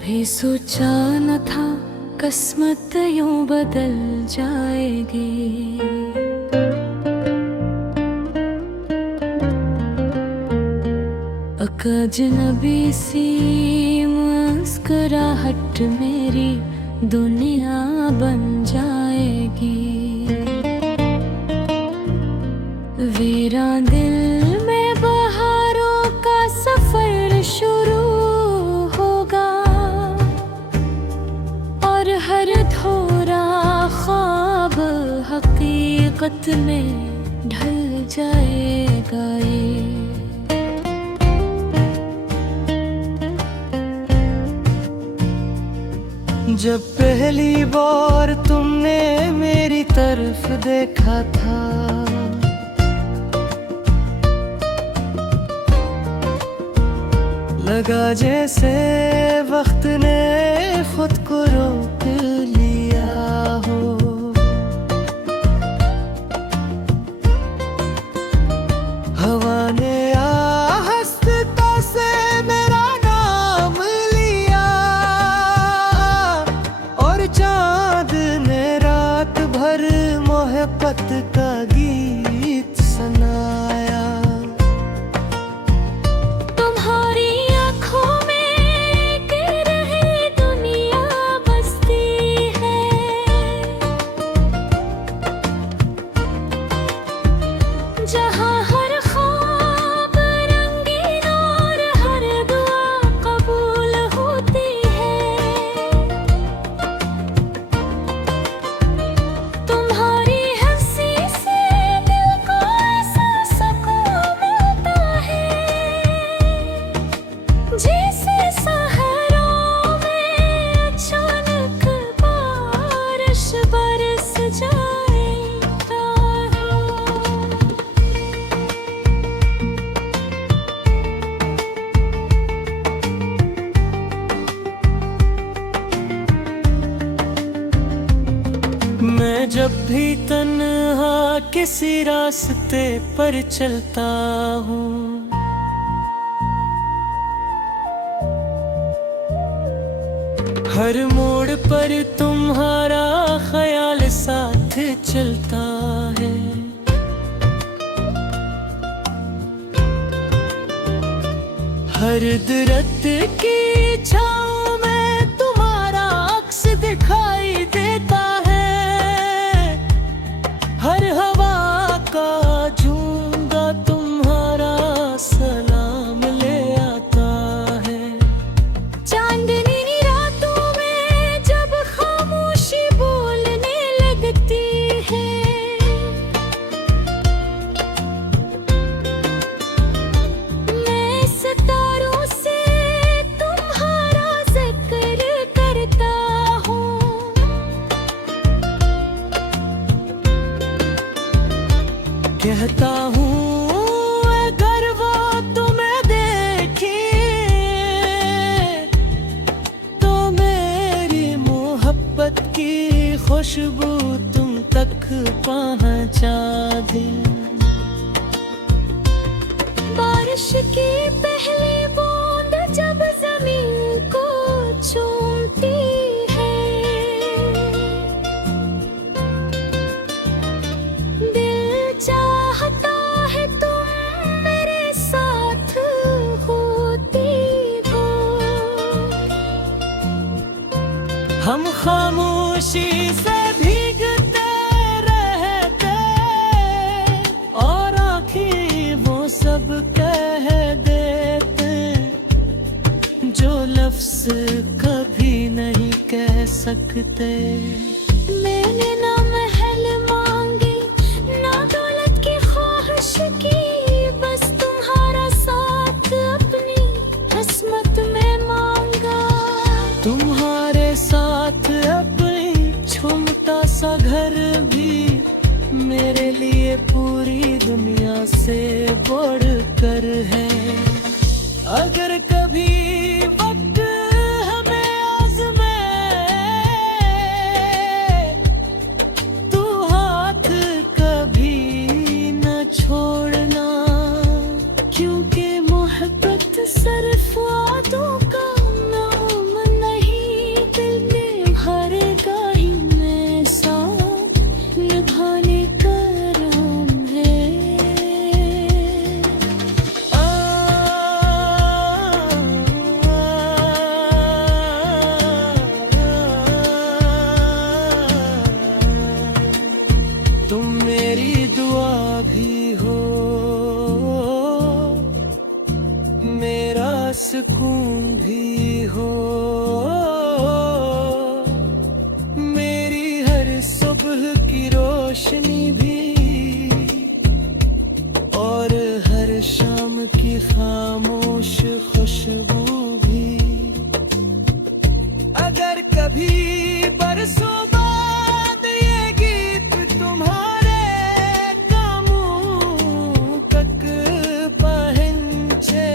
कभी सोचा न था किस्मत यूं बदल जाएगी। एक अजनबी सी मुस्कुराहट मेरी दुनिया बन जाएगी। वीरान दिल में बहारों का सफर शुरू होगा और हर थोड़ा ख्वाब हकीकत में ढल जाएगा। ये जब पहली बार तुमने मेरी तरफ देखा था, लगा जैसे वक्त ने खुद को रोक लिया हो। हवा ने आहिस्ता से मेरा नाम लिया और चाँद ने रात भर मोहब्बत का गीत सुनाया। जहाँ हर ख्वाब रंगीन और हर दुआ कबूल होती है। तुम्हारी हंसी से दिल को ऐसा सुकून मिलता है जैसे सहराओं में अचानक बारिश बरस जाए। मैं जब भी तन्हा किसी रास्ते पर चलता हूँ, हर मोड़ पर तुम्हारा ख्याल साथ चलता है। हर दरख्त की छाँव में तुम्हारा अक्स दिखाई देता है। हर हवा का झूंगा तुम्हारा सलाम ले आता है। चांदनी रातों में जब खामोशी बोलने लगती है, मैं सितारों से तुम्हारा जिक्र करता हूँ। कहता हूँ अगर वो तुम्हें देखे तो मेरी मोहब्बत की खुशबू तुम तक पहुँचा दे। बारिश की पहली बूंद जब जमीन को चूमती है, दिल चाहता है तुम मेरे साथ होती हो। हम खामोशी से भीगते रहते और आखिर वो सब कह देते जो लफ्ज़ कभी नहीं कह सकते। मैंने ना महल मांगी ना दौलत की ख्वाहिश की, बस तुम्हारा साथ अपनी किस्मत में मांगा। तुम्हारे साथ अपनी छोटा सा घर भी मेरे लिए पूरी दुनिया से बढ़कर है। अगर कभी वक्त हमें आज़माए तो हाथ कभी न छोड़ना, क्योंकि मोहब्बत सिर्फ वादों का नाम नहीं। सुकून भी हो। मेरी हर सुबह की रोशनी भी और हर शाम की खामोश खुशबू भी। अगर कभी बरसों बाद ये गीत तुम्हारे कानों तक पहुंचे,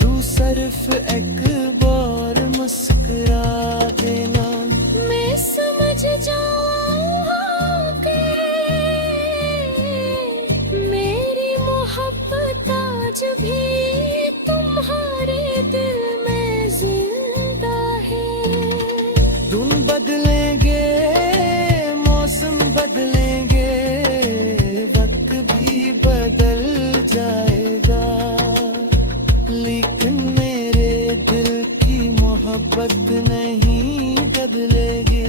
तू सिर्फ एक बार मुस्कुरा देना। मैं समझ जाऊँ कि मेरी मोहब्बत आज भी तुम्हारे दिल में जिंदा है। दिन बदलेंगे, मौसम बदलेंगे, वक्त भी बदल जाएगा, लेकिन मेरे दिल की मोहब्बत नहीं बदलेगी।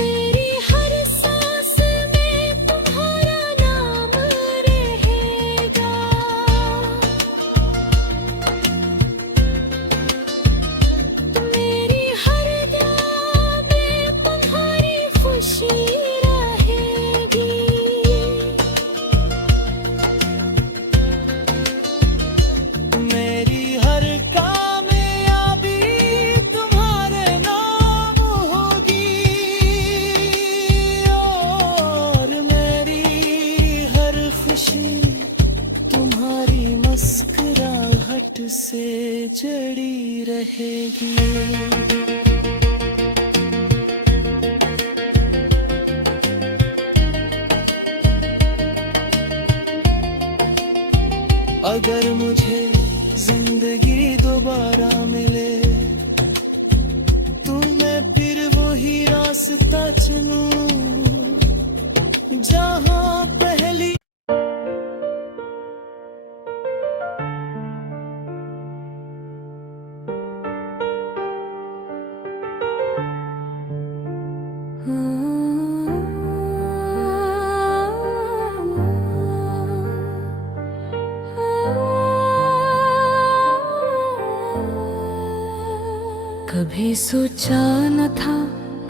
मेरी हर सांस में तुम्हारा नाम रहेगा। मेरी हर दुआ में तुम्हारी खुशी रहेगी। मेरी हर कामयाबी तुम्हारे नाम होगी, और मेरी हर खुशी तुम्हारी मुस्कुराहट से जड़ी रहेगी। अगर मुझे जिंदगी दोबारा मिले तो मैं फिर वही रास्ता चलूं जहां पहली। कभी सोचा न था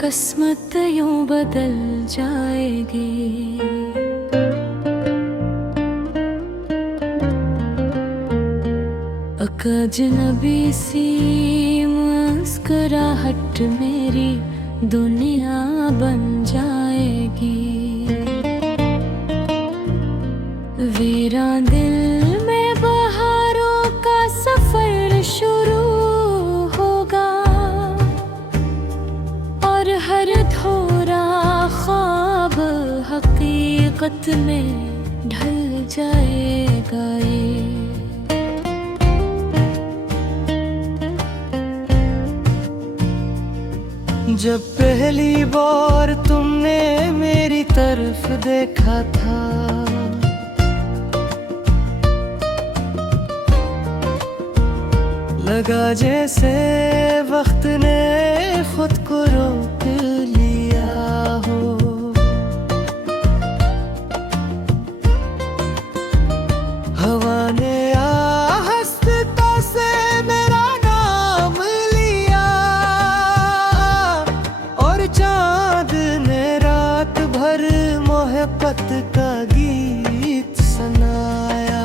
किस्मत यूं बदल जाएगी। एक अजनबी सी मुस्कुराहट मेरी दुनिया बन जाएगी। वीरान दिल में बहारों का सफर शुरू होगा, और हर थोड़ा ख्वाब हकीकत में ढल जाएगा ये। जब पहली बार तुमने मेरी तरफ देखा था, लगा जैसे वक्त ने खुद को रोक लिया हो। हवा ने आहिस्ता से मेरा नाम लिया, और चांद ने रात भर मोहब्बत का गीत सुनाया।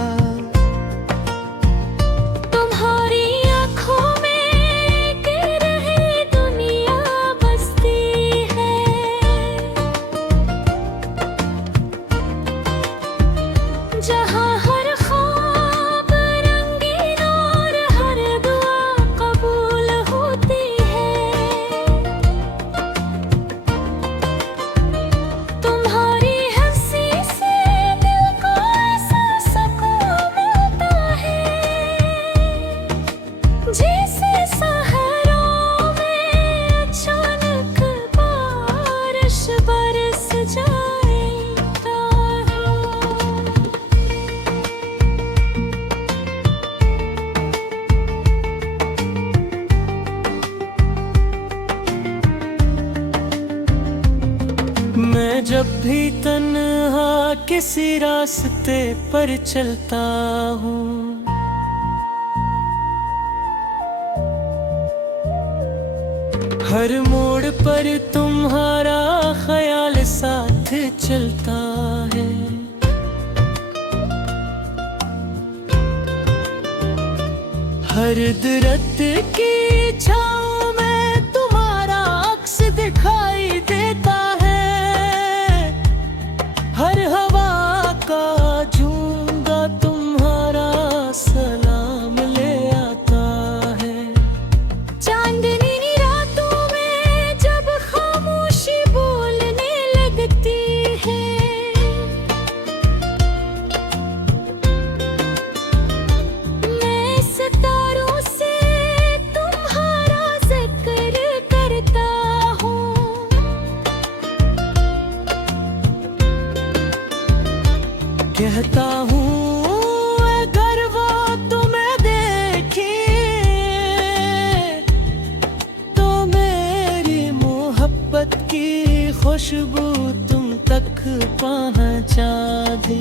जहाँ हर ख्वाब रंगीन और हर दुआ कबूल होती है। तुम्हारी हंसी से दिल को ऐसा सुकून मिलता है, जैसे सहरों में अचानक बारिश बरस जाए। मैं जब भी तन्हा किसी रास्ते पर चलता हूँ, हर मोड़ पर तुम्हारा ख्याल साथ चलता है। हर दरख्त की छाँव में तुम्हारा अक्स दिखाई देता है। हर हवा का झोंका तुम्हारा सलाम ले आता है। चांदनी रातों में जब खामोशी बोलने लगती है, मैं सितारों से तुम्हारा जिक्र करता हूँ। कहता हूँ अगर वो तुम्हें देखे तो मेरी मोहब्बत की खुशबू तुम तक पहुँचा दे।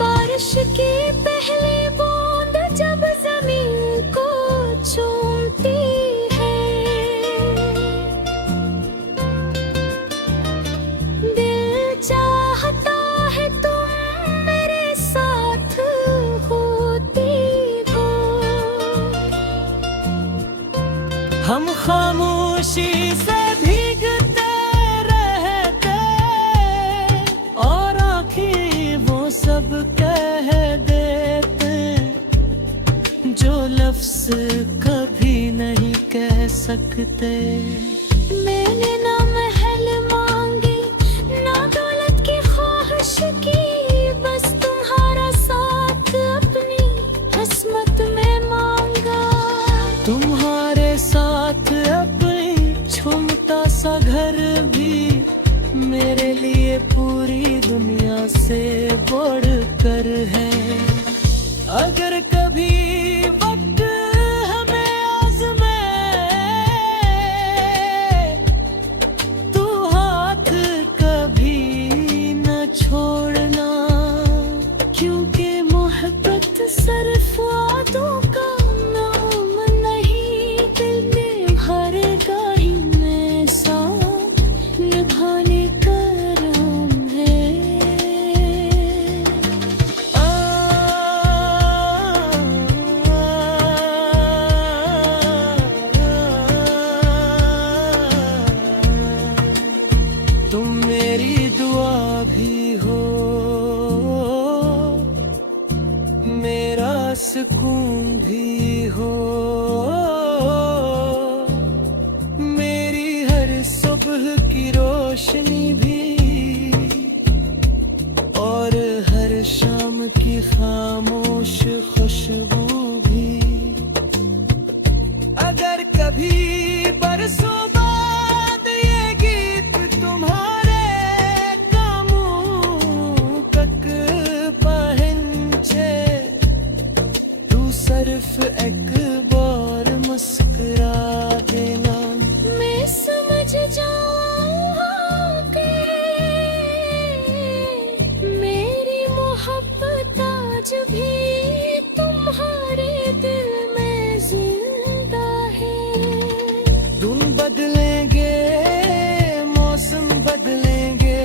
बारिश की पहली बूंद जब जमीन को छूती है, दिल चाहता है तुम मेरे साथ होती हो। हम खामोशी से भीगते रहते और आखिर वो सब कह देते जो लफ्ज़ कभी नहीं कह सकते। मैंने ना महल मांगी ना दौलत की ख्वाहिश की, बस तुम्हारा साथ अपनी किस्मत में मांगा। तुम्हारे साथ अपनी छोटा सा घर भी मेरे लिए पूरी दुनिया से बढ़कर है। अगर कभी वक्त हमें आज़माए तो हाथ कभी न छोड़ना, क्योंकि मोहब्बत सिर्फ वादों का नाम नहीं, दिल में भरेगा इन्हें साथ निभाने का राम है। तुम मेरी दुआ भी हो, मेरा सुकून भी हो, मेरी हर सुबह की रोशनी भी और हर शाम की खामोश खुशबू भी। अगर कभी बरसों बाद ये गीत तुम्हारे कानों तक पहुंचे तू सिर्फ एक बार मुस्कुरा देना। मैं समझ जाऊँ कि मेरी मोहब्बत आज भी तुम्हारे दिल में जिंदा है। दिन बदलेंगे, मौसम बदलेंगे,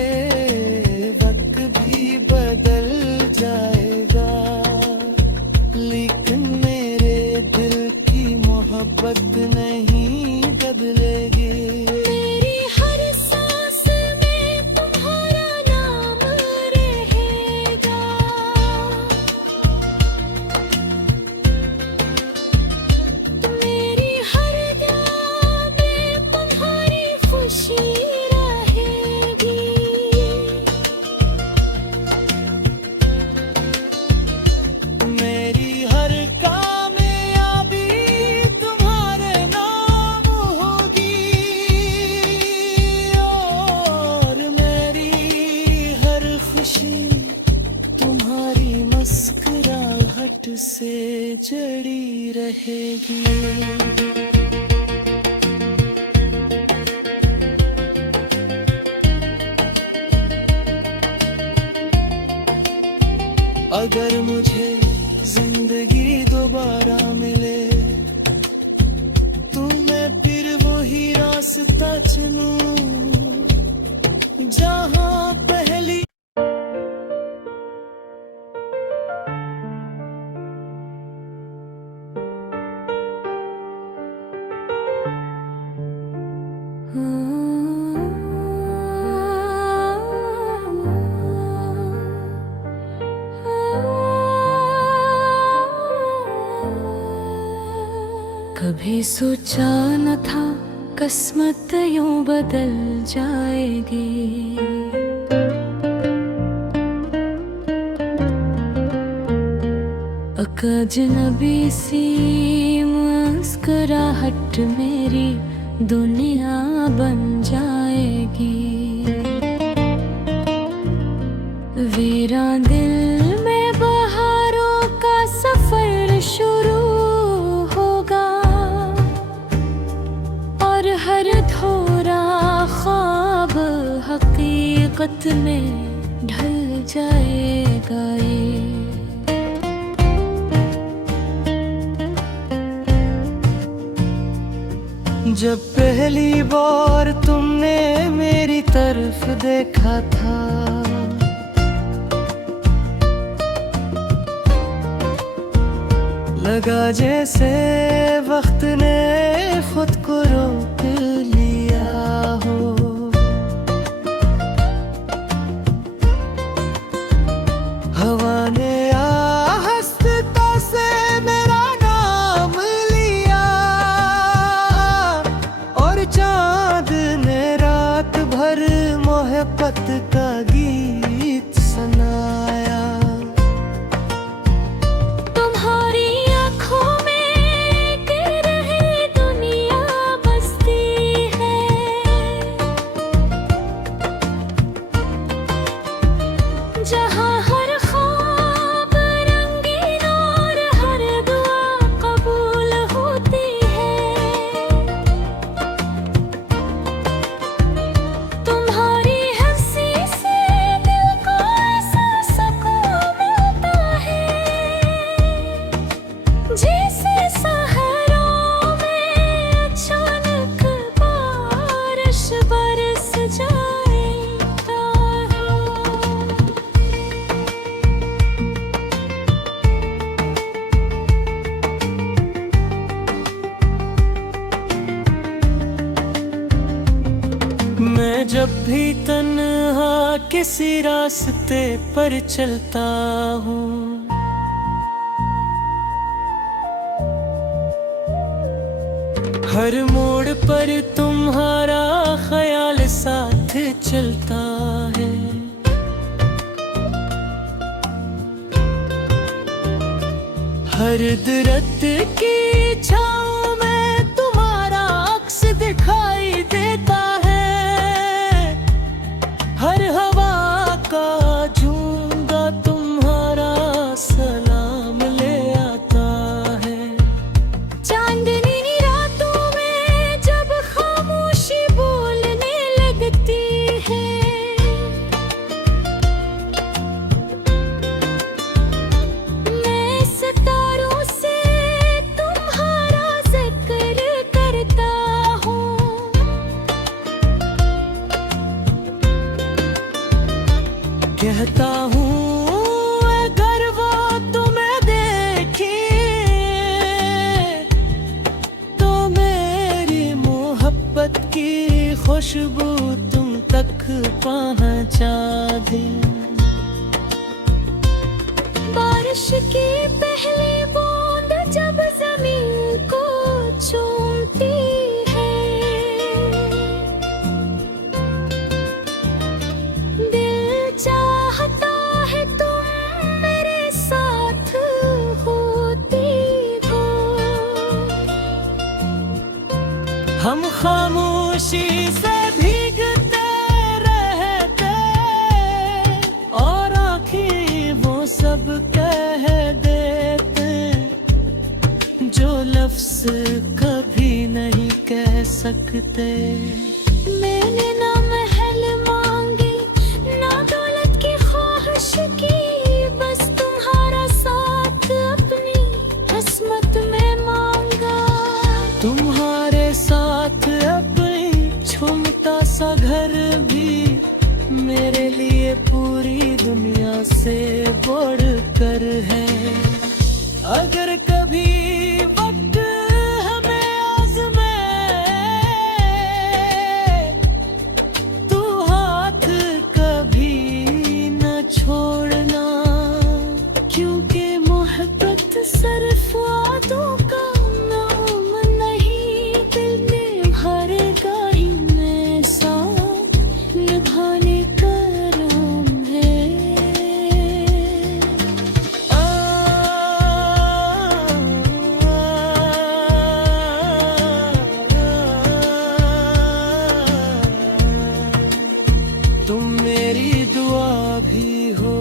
वक्त भी बदल जाएगा, लेकिन मेरे दिल की मोहब्बत नहीं बदलेगी। मेरी हर सांस में तुम्हारा नाम रहेगा। मेरी हर दुआ में तुम्हारी खुशी रहेगी। मेरी हर कामयाबी तुम्हारे नाम होगी और मेरी हर खुशी तुम्हारी मुस्कुराहट से जड़ी रहेगी। अगर मुझे जिंदगी दोबारा मिले रास्ता चुनूं जहां पहली कभी सोचा न था किस्मत यूं बदल जाएगी। एक अजनबी सी मुस्कुराहट मेरी दुनिया बन जाएगी। वीरान दिल में बहारों का सफर शुरू होगा और हर थोड़ा ख्वाब हकीकत में ढल जाएगा ये। जब पहली बार तुमने मेरी तरफ देखा था, लगा जैसे वक्त ने खुद को रोक लिया हो। हवा ने आहिस्ता से मेरा नाम लिया और चांद ने रात भर मोहब्बत का गीत सुनाया। जहाँ हर ख्वाब रंगीन और हर दुआ कबूल होती है। तुम्हारी हंसी से दिल को ऐसा सुकून मिलता है जैसे सहराओं में अचानक बारिश बरस जाए। मैं जब भी तन्हा किसी रास्ते पर चलता हूँ, हर मोड़ पर तुम्हारा ख्याल साथ चलता है। हर दरख्त की छाँव में तुम्हारा अक्स दिखाई देता है। हर हवा का झूंगा तुम्हारा सलाम ले आता है। चांदनी रातों में जब खामोशी बोलने लगती है, मैं सितारों से तुम्हारा जिक्र करता हूँ। कहता हूँ अगर वो तुम्हें देखे तो मेरी मोहब्बत की खुशबू तुम तक पहुँचा दे। बारिश की पहली बूंद जब जमीन को चूमती है, दिल चाहता है तुम मेरे साथ होती हो। हम खामोशी से भीगते रहते और आखिर वो सब कह देते जो लफ्ज़ कभी नहीं कह सकते। मैंने ना महल मांगे ना दौलत की ख्वाहिश की, बस तुम्हारा साथ अपनी किस्मत में मांगा। तुम्हारे साथ अपनी सारी दुनिया से बढ़कर है। अगर कभी वक्त हमें आज़माए तो हाथ कभी न छोड़ना, क्योंकि मोहब्बत सिर्फ वादों का नाम नहीं, दिल में भरेगा इन्हें साथ निभाने का राम है। तुम मेरी दुआ भी हो,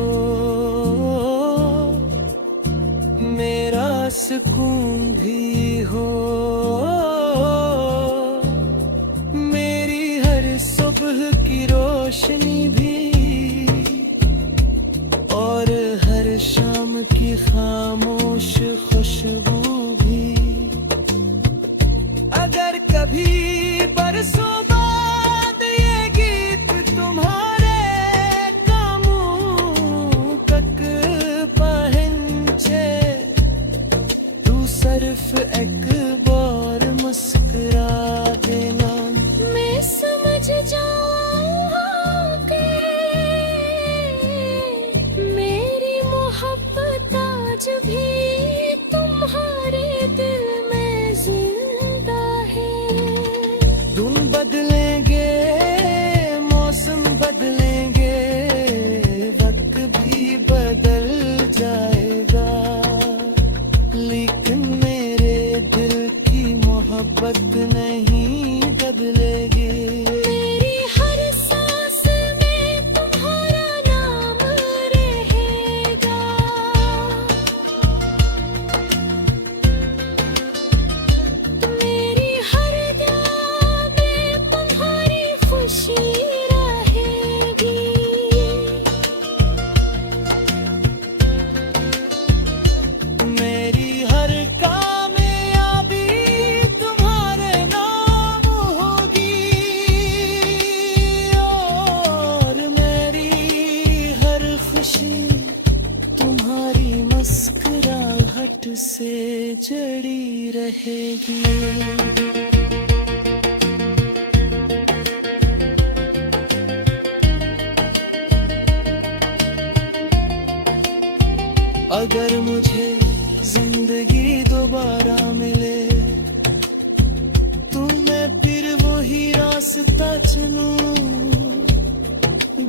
मेरा सुकून भी हो, मेरी हर सुबह की रोशनी भी, और हर शाम की खामोश खुशबू भी। अगर कभी बरसों बाद ये गीत तुम्हारे कानों तक पहुंचे तू सिर्फ एक बार मुस्कुरा देना। मैं समझ जाऊंगा कि मेरी मोहब्बत आज भी तुम्हारे दिल में जिंदा है। दिन बदलेंगे, मौसम बदलेंगे, वक्त भी बदल जाएगा, लेकिन मेरे दिल की मोहब्बत नहीं बदलेगी। मेरी हर सांस में तुम्हारा नाम रहेगा, मेरी हर दुआ में तुम्हारी खुशी रहेगी। मेरी हर कामयाबी तुम्हारे नाम होगी, और मेरी हर खुशी तुम्हारी मुस्कुराहट से जड़ी रहेगी। अगर मुझे जिंदगी दोबारा मिले तो मैं फिर वही रास्ता चलूं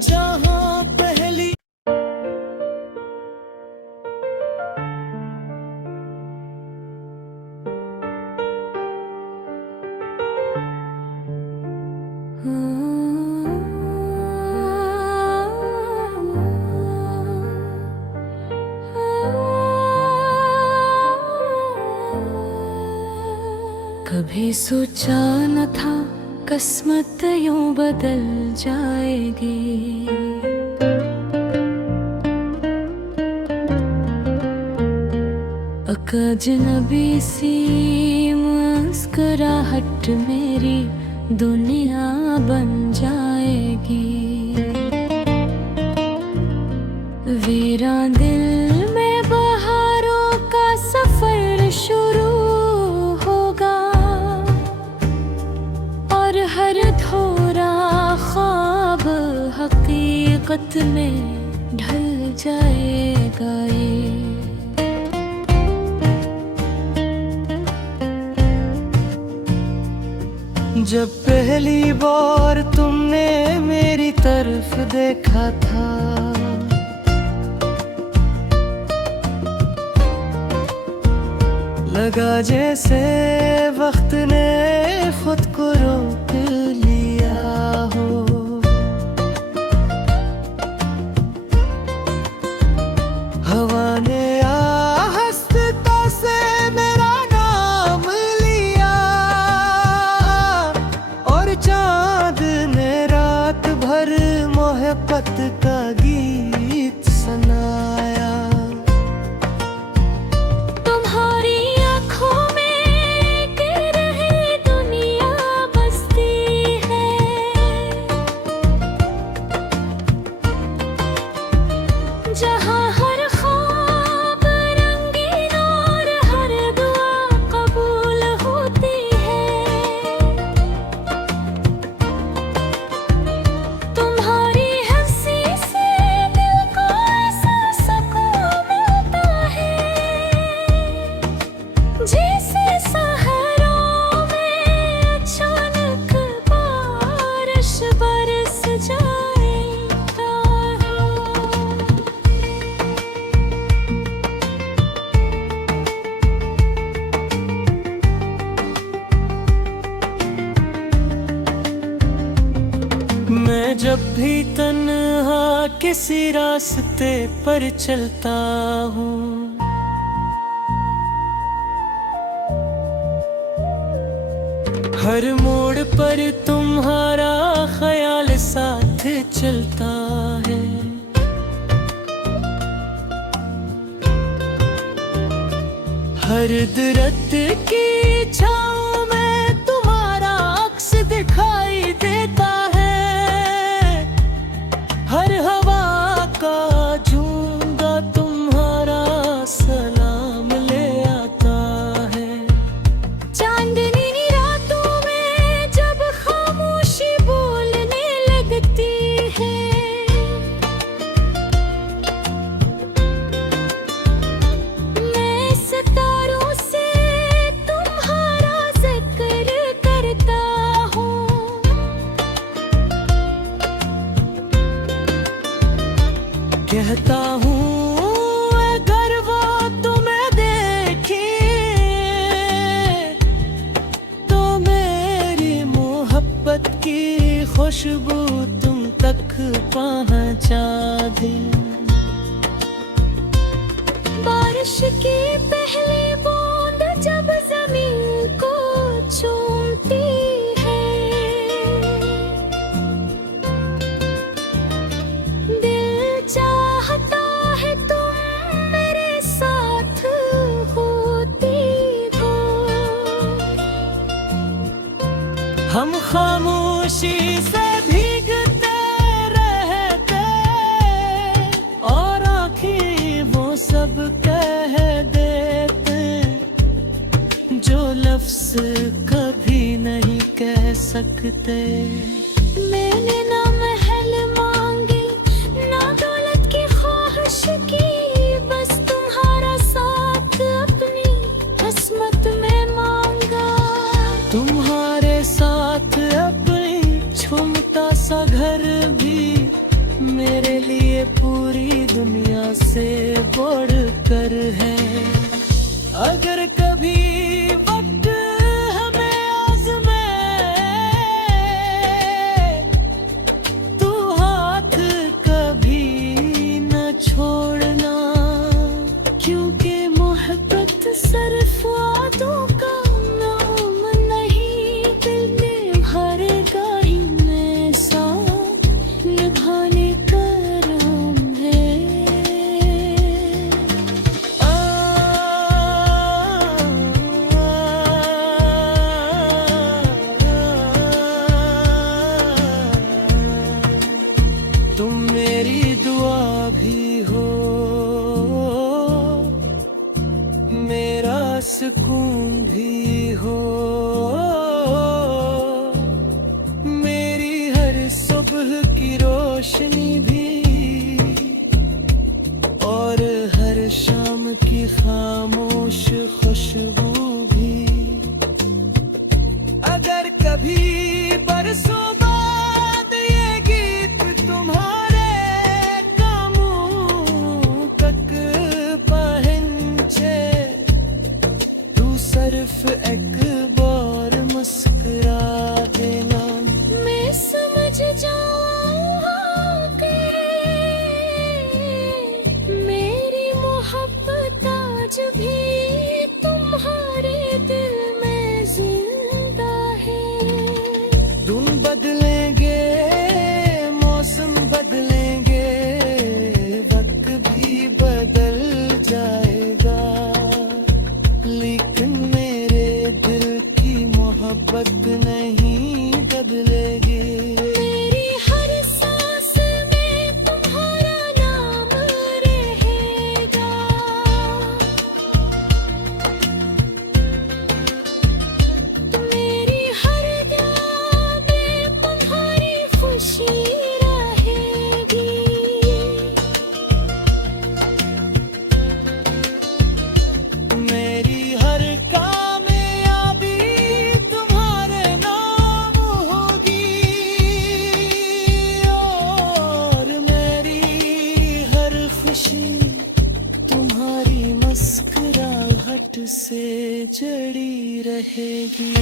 जहां पहली कभी सोचा न था किस्मत यूं बदल जाएगी। एक अजनबी सी मुस्कुराहट मेरी दुनिया बन जाएगी। वीरान दिल में बहारों का सफर शुरू होगा, और हर थोड़ा ख्वाब हकीकत में ढल जाएगा ये। जब पहली बार तुमने मेरी तरफ देखा था, लगा जैसे वक्त ने खुद को रोक लिया हो। हवा ने आहस्ता से मेरा नाम लिया, और चांद ने रात भर मोहब्बत का गीत सुनाया। तुम्हारी आँखों में गिर रही दुनिया बसती भी तन्हा किसी रास्ते पर चलता हूँ। हर मोड़ पर तुम्हारा ख्याल साथ चलता है। हर दरख्त की छाँव में तुम्हारा अक्स दिखाई देता है। हर हवा का झोंका तुम्हारा सलाम ले आता है। चांदनी रातों में जब खामोशी बोलने लगती है, मैं सितारों से तुम्हारा जिक्र करता हूँ। कहता हूँ अगर वो तुम्हें देखे तो मेरी मोहब्बत की खुशबू तुम तक पहुँचा दे। बारिश की पहली बूंद जब जमीन को चूमती है, दिल चाहता है तुम मेरे साथ होती हो। हम खामोशी से भीगते रहते और आँखें वो सब कह देते जो लफ्ज़ कभी नहीं कह सकते। मैंने ना महल मांगे ना दौलत की ख्वाहिश की, बस तुम्हारा साथ अपनी किस्मत में मांगा। तुम्हारे साथ अपनी छोटा सा घर भी मेरे लिए पूरी दुनिया से बढ़कर है। अगर कभी वक्त हमें आज़माए तो हाथ कभी न छोड़ना, क्योंकि मोहब्बत सिर्फ वादों का नाम नहीं, दिल में भरेगा इन्हें साथ निभाने का राम है। तुम मेरी दुआ भी हो, मेरा सुकून भी हो, मेरी हर सुबह की रोशनी भी और हर शाम की खामोश खुशबू भी। अगर कभी बरसों बाद ये गीत तुम्हारे कानों तक पहुंचे तू सिर्फ एक बार मुस्कुरा देना। मैं समझ जाऊँ कि मेरी मोहब्बत आज भी तुम्हारे दिल में जिंदा है। धुन बदलेंगे, मौसम बदलेंगे, वक्त भी बदल जाएगा, लेकिन मेरे दिल की मोहब्बत नहीं बदलेगी। मेरी हर सांस में तुम्हारा नाम रहेगा। मेरी हर दुआ में तुम्हारी खुशी रहेगी। मेरी हर कामयाबी तुम्हारे नाम होगी और मेरी हर खुशी तुम्हारी मुस्कुराहट से जड़ी रहेगी।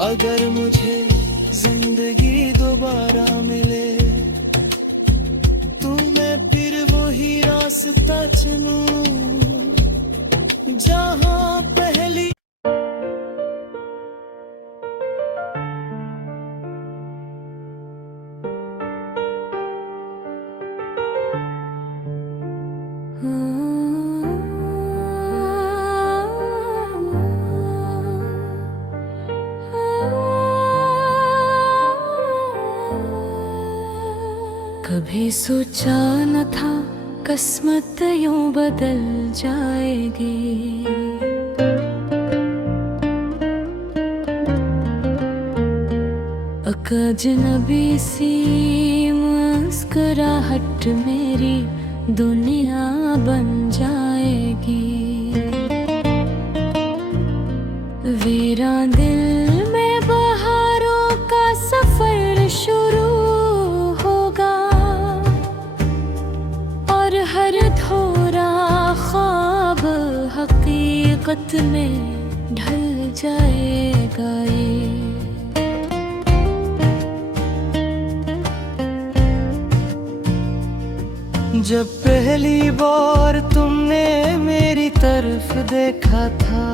अगर मुझे जिंदगी दोबारा मिले तो मैं फिर वही रास्ता चुनूं जहां पहली कभी सोचा न था किस्मत यूं बदल जाएगी। एक अजनबी सी मुस्कुराहट मेरी दुनिया बन जाएगी। वीरान दिल में बहारों का सफर शुरू होगा और हर थोड़ा ख्वाब हकीकत में ढल जाएगा ये। जब पहली बार तुमने मेरी तरफ देखा था